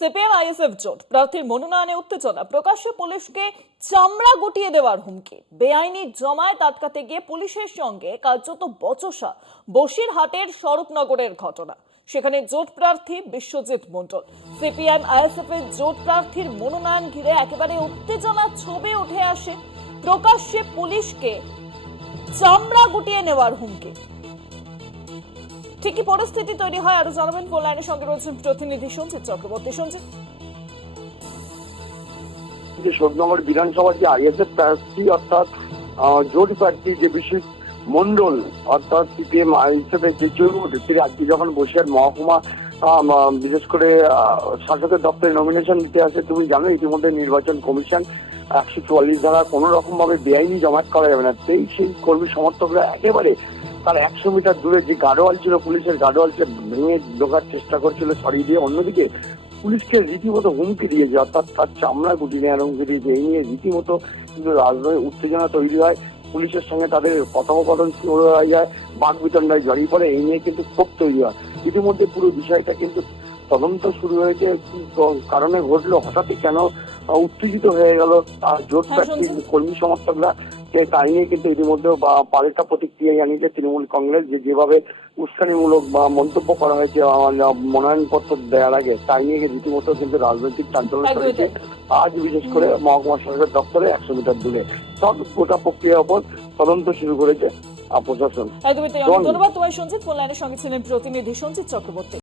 CPM ISF জোট প্রার্থীর মনোনয়নে উত্তেজনা, প্রকাশ্যে পুলিশকে চামড়া গুটিয়ে দেওয়ার হুমকি, বেআইনি জমায়েত আটকাতে গিয়ে পুলিশের সঙ্গে কার্যত বচসা। বসিরহাটের স্বরূপনগরের ঘটনা, সেখানে জোট প্রার্থী বিশ্বজিৎ মণ্ডল। সিপিএম আইএসএফ এর জোট প্রার্থীর মনোনয়ন ঘিরে একেবারে উত্তেজনার ছবি উঠে আসে। প্রকাশ্যে পুলিশকে চামড়া গুটিয়ে নেওয়ার হুমকি। ঠিকই পরিস্থিতি তৈরি হয়, আরো জানাবেন ফোন লাইনের সঙ্গে রয়েছেন প্রতিনিধি সঞ্জিত চক্রবর্তী। সঞ্জিত, যে শোধনগর বিধানসভার যে আইএসএফ প্রার্থী অর্থাৎ জোট প্রার্থী যে বিশ্বজিৎ মণ্ডল অর্থাৎ সিপিএম আইএসএফ এর যে জোট, তিনি আজকে যখন বসিরহাট মহকুমা বিশেষ করে শাসকের দপ্তরে নমিনেশন দিতে আসে, তুমি জানো ইতিমধ্যে নির্বাচন কমিশন 144 ধারা কোন রকম ভাবে বেআইনি জমায়েত করা যাবে না। সেই কর্মী সমর্থকরা একেবারে তার 100 মিটার দূরে যে গার্ডওয়াল ছিল, পুলিশের গার্ডওয়ালকে ভেঙে ঢোকার চেষ্টা করছিল সরিয়ে দিয়ে। অন্যদিকে পুলিশকে রীতিমতো হুমকি দিয়েছে, অর্থাৎ তার চামড়া গুটি নেওয়ার হুমকি দিয়েছে। এই নিয়ে রীতিমতো কিন্তু রাজনৈতিক উত্তেজনা তৈরি হয়, পুলিশের সঙ্গে তাদের কথোপকথন শুরু হয়ে যায়, বাকবিতণ্ডায় জড়িয়ে পড়ে। এই নিয়ে কিন্তু ক্ষোভ তৈরি হয়। ইতিমধ্যে পুরো বিষয়টা কিন্তু তদন্ত শুরু হয়েছে, কি কারণে ঘটলো, হঠাৎই কেন উত্তেজিত হয়ে গেল জোট প্রার্থী কর্মী সমর্থকরা, তাই নিয়ে কিন্তু ইতিমধ্যে পাল্টা প্রতিক্রিয়া জানিয়েছে তৃণমূল কংগ্রেস। যেভাবে উস্কানিমূলক বা মন্তব্য করা হয়েছে মনোনয়নপত্র দেওয়ার আগে, তাই নিয়ে রীতিমতো কিন্তু রাজনৈতিক চাঞ্চল্য চলেছে আজ, বিশেষ করে মহকুমা শাসকের দপ্তরে 100 মিটার দূরে। সব গোটা প্রক্রিয়ার উপর তদন্ত শুরু করেছে প্রশাসন। ধন্যবাদ তোমায় সঞ্জিত। ফোন লাইনের সঙ্গে ছিলেন প্রতিনিধি সঞ্জিত চক্রবর্তী।